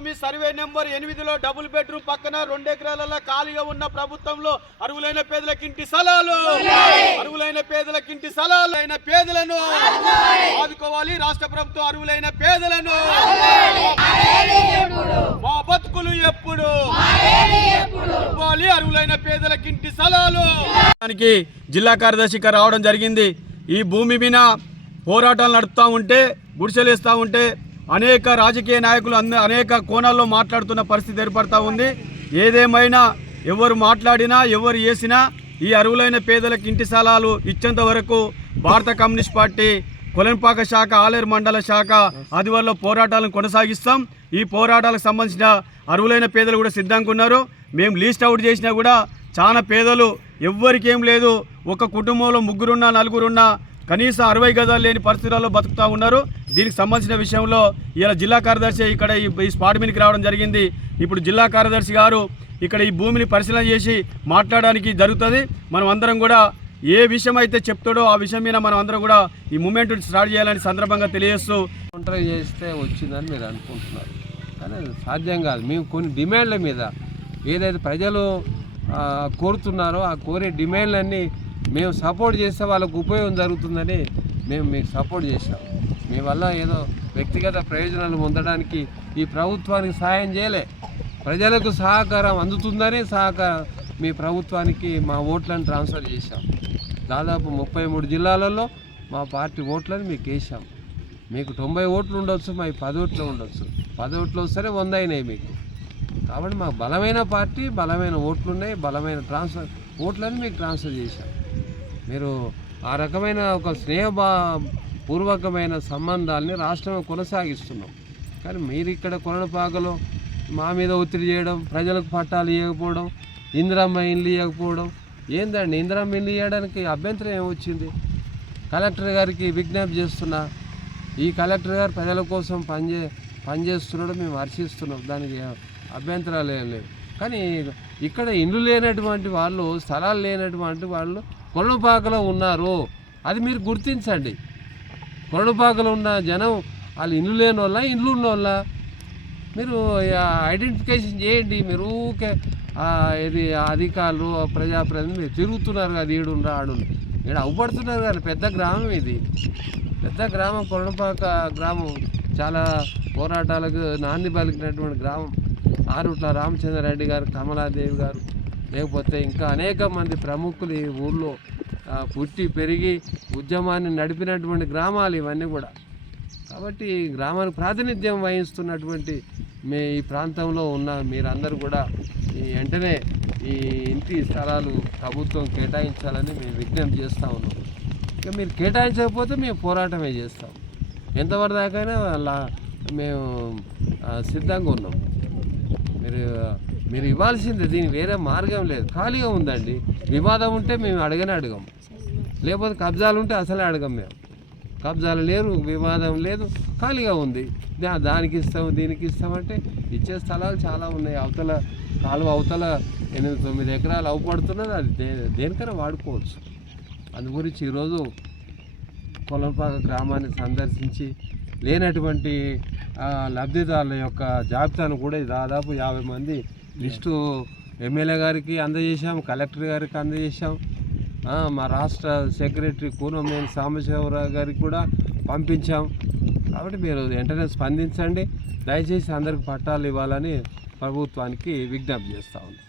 భూమి survey number ఎనిమిదిలో double bedroom పక్కన రెండు ఎకరాల ఖాళీగా ఉన్న ప్రభుత్వంలో అరువులైన పేదలకు ఇంటి స్థలాలు. అరువులైన పేదలకు ఇంటి స్థలాలు. అయిన పేదలను ఆదుకోవాలి. రాష్ట్ర ప్రభుత్వం అరువులైన పేదలను. మా బతుకులు ఎప్పుడు ఇవ్వాలి? అరువులైన పేదలకు ఇంటి స్థలాలు. దానికి జిల్లా కార్యదర్శిగా రావడం జరిగింది. ఈ భూమి మీద పోరాటాలు నడుపుతూ ఉంటే గుడిసెలేస్తూ ఉంటే అనేక రాజకీయ నాయకులు అనేక కోణాల్లో మాట్లాడుతున్న పరిస్థితి ఏర్పడతా ఉంది. ఏదేమైనా ఎవరు మాట్లాడినా ఎవరు చేసినా ఈ అరువులైన పేదలకు ఇంటి స్థలాలు ఇచ్చేంత వరకు భారత కమ్యూనిస్ట్ పార్టీ కొలంపాక శాఖ ఆలేరు మండల శాఖ ఆదివారంలో పోరాటాలను కొనసాగిస్తాం. ఈ పోరాటాలకు సంబంధించిన అరువులైన పేదలు కూడా సిద్ధంగా ఉన్నారు. మేము లీస్ట్ అవుట్ చేసినా కూడా చాలా పేదలు ఎవ్వరికేం లేదు. ఒక కుటుంబంలో ముగ్గురున్నా నలుగురున్నా కనీసం అరవై గదాలు లేని పరిస్థితుల్లో బతుకుతూ ఉన్నారు. దీనికి సంబంధించిన విషయంలో ఇలా జిల్లా కార్యదర్శి ఇక్కడ ఈ స్పాట్ మీదకి రావడం జరిగింది. ఇప్పుడు జిల్లా కార్యదర్శి గారు ఇక్కడ ఈ భూమిని పరిశీలన చేసి మాట్లాడడానికి జరుగుతుంది. మనం అందరం కూడా ఏ విషయం అయితే చెప్తాడో ఆ విషయం మీద మనం అందరం కూడా ఈ మూమెంట్ స్టార్ట్ చేయాలని సందర్భంగా తెలియజేస్తూ ఒంటరి చేస్తే వచ్చిందని మీరు అనుకుంటున్నారు. కానీ సాధ్యం కాదు. మేము కొన్ని డిమాండ్ల మీద ఏదైతే ప్రజలు కోరుతున్నారో ఆ కోరే డిమాండ్లన్నీ మేము సపోర్ట్ చేస్తే వాళ్ళకు ఉపయోగం జరుగుతుందని మేము మీకు సపోర్ట్ చేశాం. మీ వల్ల ఏదో వ్యక్తిగత ప్రయోజనాలు పొందడానికి ఈ ప్రభుత్వానికి సహాయం చేయలే. ప్రజలకు సహకారం అందుతుందని సహకారం మీ ప్రభుత్వానికి మా ఓట్లను ట్రాన్స్ఫర్ చేశాం. దాదాపు ముప్పై మూడు జిల్లాలలో మా పార్టీ ఓట్లను మీకు వేసాం మీకు తొంభై ఓట్లు ఉండొచ్చు మా పది ఓట్లు ఉండొచ్చు. పది ఓట్లు వస్తేనే వంద అయినాయి మీకు. కాబట్టి మాకు బలమైన పార్టీ బలమైన ఓట్లు ఉన్నాయి బలమైన ట్రాన్స్ఫర్ ఓట్లను మీకు ట్రాన్స్ఫర్ చేశాం. మీరు ఆ రకమైన ఒక స్నేహభా పూర్వకమైన సంబంధాలని రాష్ట్రంలో కొనసాగిస్తున్నాం. కానీ మీరు ఇక్కడ కొనపాకలో మా మీద ఒత్తిడి చేయడం ప్రజలకు పట్టాలు ఇవ్వకపోవడం ఇందిరమ్మ ఇల్లు ఇవ్వకపోవడం ఏందండి? ఇందిరమ్మ ఇల్లు ఇవ్వడానికి అభ్యంతరం ఏమొచ్చింది? కలెక్టర్ గారికి విజ్ఞప్తి చేస్తున్నా ఈ కలెక్టర్ గారు ప్రజల కోసం పనిచే పనిచేస్తున్నాడు మేము హర్షిస్తున్నాం. దానికి అభ్యంతరాలు ఏం లేవు. కానీ ఇక్కడ ఇండ్లు లేనటువంటి వాళ్ళు స్థలాలు లేనటువంటి వాళ్ళు కొలనుపాకలో ఉన్నారు అది మీరు గుర్తించండి. కొలనుపాకలో ఉన్న జనం వాళ్ళు ఇండ్లు లేని వాళ్ళ ఇండ్లు ఉన్న వాళ్ళ మీరు ఐడెంటిఫికేషన్ చేయండి. మీరు ఊకే ఆ, ఇది అధికారులు ప్రజాప్రతినిధులు మీరు తిరుగుతున్నారు కదా ఈడుండ్రా ఆడుండ్రా. ఇక్కడ అవ్వబడుతున్నారు కదా పెద్ద గ్రామం ఇది. పెద్ద గ్రామం కొరణపాక గ్రామం చాలా పోరాటాలకు నాంది పలికినటువంటి గ్రామం. ఆరుట్ల రామచంద్రారెడ్డి గారు కమలాదేవి గారు లేకపోతే ఇంకా అనేక మంది ప్రముఖులు ఈ ఊళ్ళో పుట్టి పెరిగి ఉద్యమాన్ని నడిపినటువంటి గ్రామాలు ఇవన్నీ కూడా. కాబట్టి ఈ గ్రామానికి ప్రాతినిధ్యం వహిస్తున్నటువంటి మీ ఈ ప్రాంతంలో ఉన్న మీరందరూ కూడా ఈ వెంటనే ఈ ఇంటి స్థలాలు ప్రభుత్వం కేటాయించాలని మేము విజ్ఞప్తి చేస్తూ ఉన్నాం. ఇక మీరు కేటాయించకపోతే మేము పోరాటమే చేస్తాం. ఎంతవరకు దాకైనా మేము సిద్ధంగా ఉన్నాం. మీరు మీరు ఇవ్వాల్సింది దీనికి వేరే మార్గం లేదు. ఖాళీగా ఉందండి. వివాదం ఉంటే మేము అడగనే అడగం. లేకపోతే కబ్జాలు ఉంటే అసలే అడగం మేము. కబ్జాలు లేరు వివాదం లేదు ఖాళీగా ఉంది. దా దానికి ఇస్తాం దీనికి ఇస్తామంటే ఇచ్చే స్థలాలు చాలా ఉన్నాయి. అవతల కాలువ అవతల ఎనిమిది తొమ్మిది ఎకరాలు అవపడుతున్నది అది దే దేనికైనా వాడుకోవచ్చు. అందు గురించి ఈరోజు కొలంపాక గ్రామాన్ని సందర్శించి లేనటువంటి లబ్ధిదారుల యొక్క జాబితాను కూడా దాదాపు యాభై మంది లిస్టు ఎమ్మెల్యే గారికి అందజేశాం కలెక్టర్ గారికి అందజేశాం. మా రాష్ట్ర సెక్రటరీ కూనమేని సాంబశివరావు గారికి కూడా పంపించాం. కాబట్టి మీరు వెంటనే స్పందించండి. దయచేసి అందరికి పట్టాలు ఇవ్వాలని ప్రభుత్వానికి విజ్ఞప్తి చేస్తా ఉన్నాం.